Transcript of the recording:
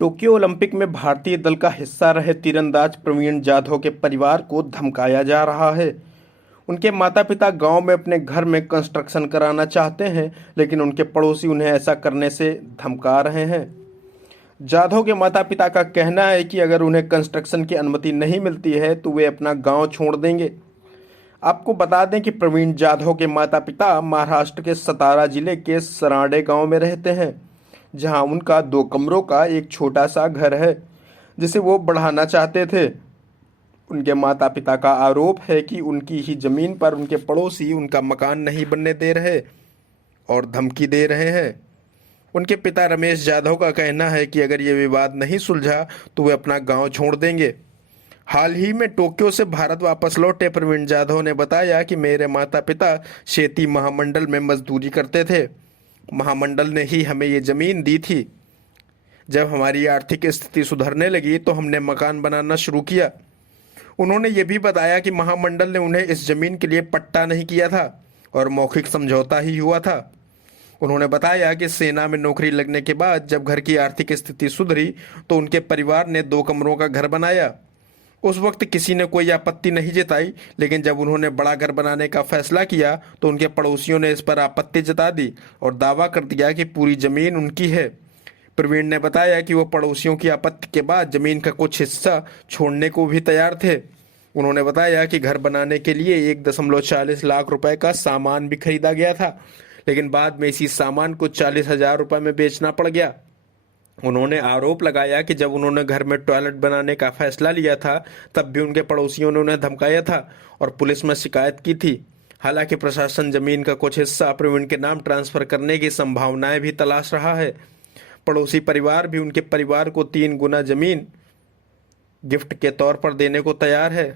Tokyo Olympic में भारतीय दल का हिस्सा रहे तीरंदाज प्रवीण जाधव के परिवार को धमकाया जा रहा है। उनके माता पिता गांव में अपने घर में कंस्ट्रक्शन कराना चाहते हैं, लेकिन उनके पड़ोसी उन्हें ऐसा करने से धमका रहे हैं। जाधव के माता पिता का कहना है कि अगर उन्हें कंस्ट्रक्शन की अनुमति नहीं मिलती है तो वे अपना गांव छोड़ देंगे। आपको बता दें कि प्रवीण जाधव के माता पिता महाराष्ट्र के सतारा जिले के सराडे गांव में रहते हैं, जहां उनका 2 कमरों का एक छोटा सा घर है, जिसे वो बढ़ाना चाहते थे। उनके माता पिता का आरोप है कि उनकी ही जमीन पर उनके पड़ोसी उनका मकान नहीं बनने दे रहे और धमकी दे रहे हैं। उनके पिता रमेश जाधव का कहना है कि अगर ये विवाद नहीं सुलझा तो वे अपना गांव छोड़ देंगे। हाल ही में टोक्यो से भारत वापस लौटे प्रवीण जाधव ने बताया कि मेरे माता पिता शेती महामंडल में मजदूरी करते थे। महामंडल ने ही हमें ये ज़मीन दी थी। जब हमारी आर्थिक स्थिति सुधरने लगी तो हमने मकान बनाना शुरू किया। उन्होंने ये भी बताया कि महामंडल ने उन्हें इस ज़मीन के लिए पट्टा नहीं किया था और मौखिक समझौता ही हुआ था। उन्होंने बताया कि सेना में नौकरी लगने के बाद जब घर की आर्थिक स्थिति सुधरी तो उनके परिवार ने 2 कमरों का घर बनाया। उस वक्त किसी ने कोई आपत्ति नहीं जताई, लेकिन जब उन्होंने बड़ा घर बनाने का फैसला किया तो उनके पड़ोसियों ने इस पर आपत्ति जता दी और दावा कर दिया कि पूरी ज़मीन उनकी है। प्रवीण ने बताया कि वो पड़ोसियों की आपत्ति के बाद ज़मीन का कुछ हिस्सा छोड़ने को भी तैयार थे। उन्होंने बताया कि घर बनाने के लिए 1.40 लाख रुपए का सामान भी खरीदा गया था, लेकिन बाद में इसी सामान को 40,000 रुपये में बेचना पड़ गया। उन्होंने आरोप लगाया कि जब उन्होंने घर में टॉयलेट बनाने का फैसला लिया था तब भी उनके पड़ोसियों ने उन्हें धमकाया था और पुलिस में शिकायत की थी। हालांकि प्रशासन जमीन का कुछ हिस्सा प्रवीण के नाम ट्रांसफर करने की संभावनाएं भी तलाश रहा है। पड़ोसी परिवार भी उनके परिवार को 3 गुना जमीन गिफ्ट के तौर पर देने को तैयार है।